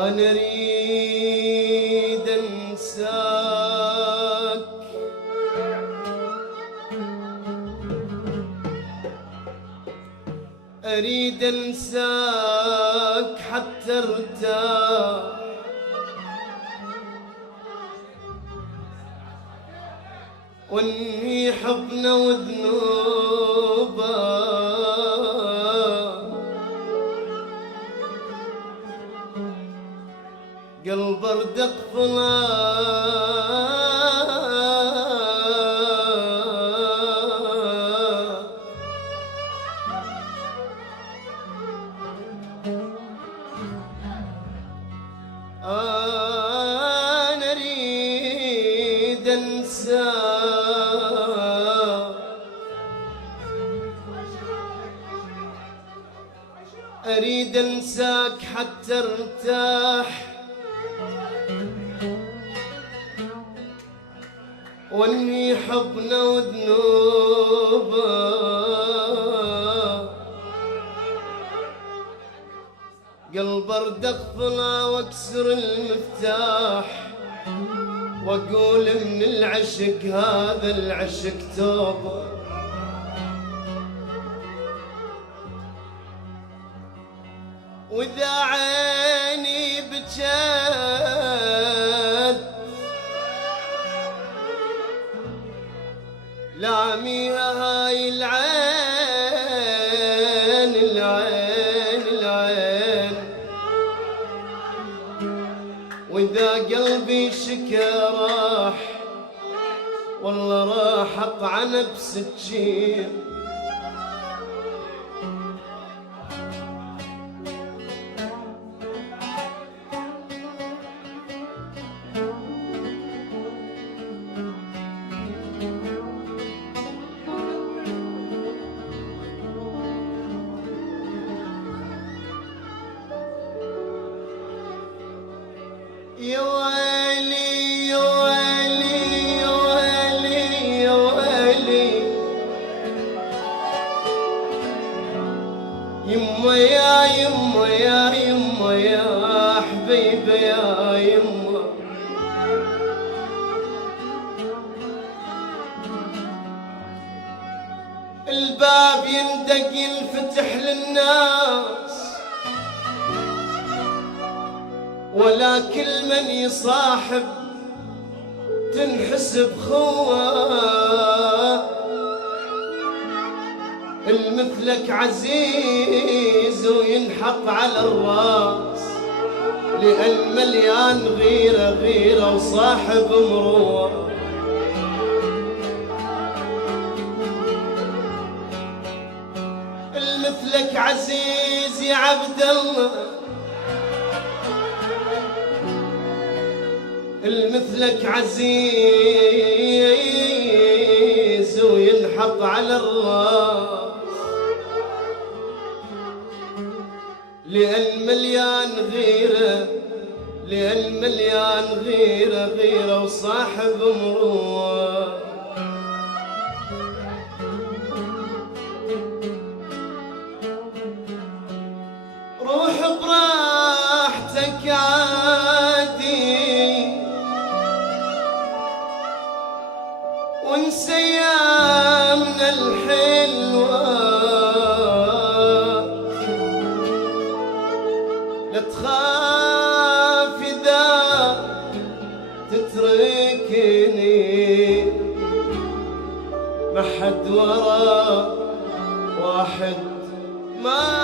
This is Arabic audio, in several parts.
أنا أريد أنساك، أريد أنساك حتى ارتاح، وانهي حضنه وذنوبه، قلب ارد اقفله أنا أريد أنساك، أريد أنساك حتى ارتاح، وانهي حضنه وذنوبه، قلب ارد اقفله واكسر المفتاح، واقول من العشق هذا العشق توبه، واذا عيني بجد لاميها هاي العين العين العين، واذا قلبي شكى راح والله راح اطعنه بسكين، يا ويلي يا ويلي يا ويلي يا ويلي، يما يا يما يا يما يا حبيبه يا يما، الباب يندق ينفتح للناس، ولا كل من يصاحب تنحسب خوه، المثلك عزيز وينحط على الراس، لأن مليان غيرة غيرة وصاحب مروه، المثلك عزيز يا عبد الله، المثلك عزيز وينحط على الراس، لأن مليان غيرة، لأن مليان غيرة غيرة وصاحب مروه، روح براحتك عادي وانسى ايامنا الحلوة، لا تخاف اذا تتركني، ما حد ورا واحد مات،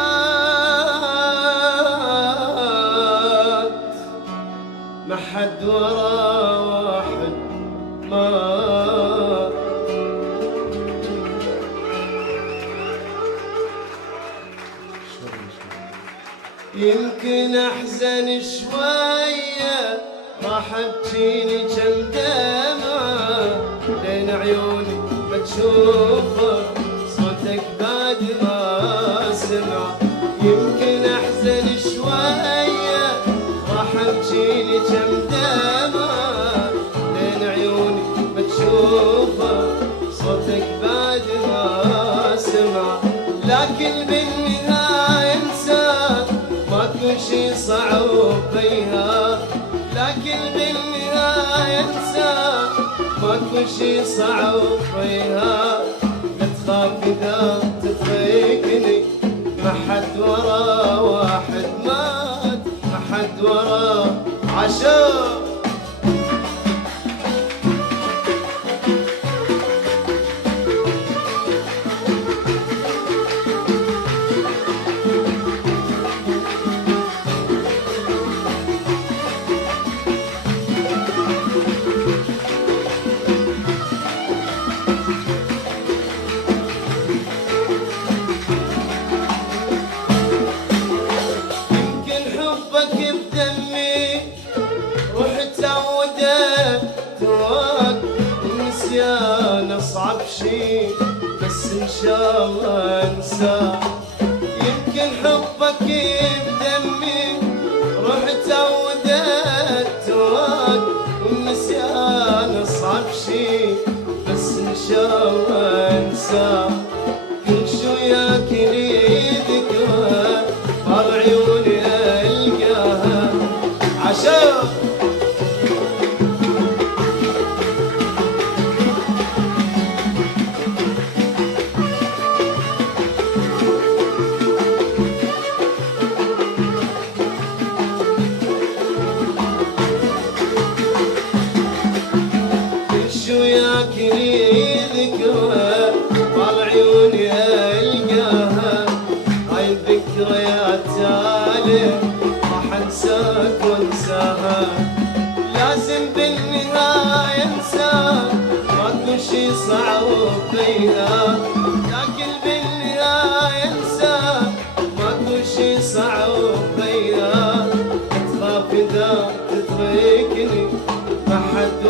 ما حد ورا واحد مات. يمكن احزن شويه راح تجيني كم دمعه، لين عيوني ما تشوفك صوتك بعد ما سمع، يمكن احزن شويه راح تجيني كم دمعه، لين عيوني ما تشوفك صوتك بعد ما سمع، لكن بالنهايه انساك ماكو شي صعب فيها، لكن بالنهاية انسى ماكو شي صعب فيها. لا تخاف اذا تتركني، ما حد ورا واحد مات، ما حد ورا عشان. أصعب شي بس إن شاء الله أنساه. يمكن حبك بدمي رحت وديت هواك، والنسيان أصعب شي بس إن شاء الله أنساه. كل شي وياك لي ذكرى طال عيوني ألقاها عشان. وياك لي ذكرى طال عيوني ألقاها، هاي الذكريات تالي راح انساك وانساها. لازم بالنهاية انساك ماكو شي صعب فيها، لكن بالنهاية انساك ماكو شي صعب فيها. تخاف اذا تتركني ما حد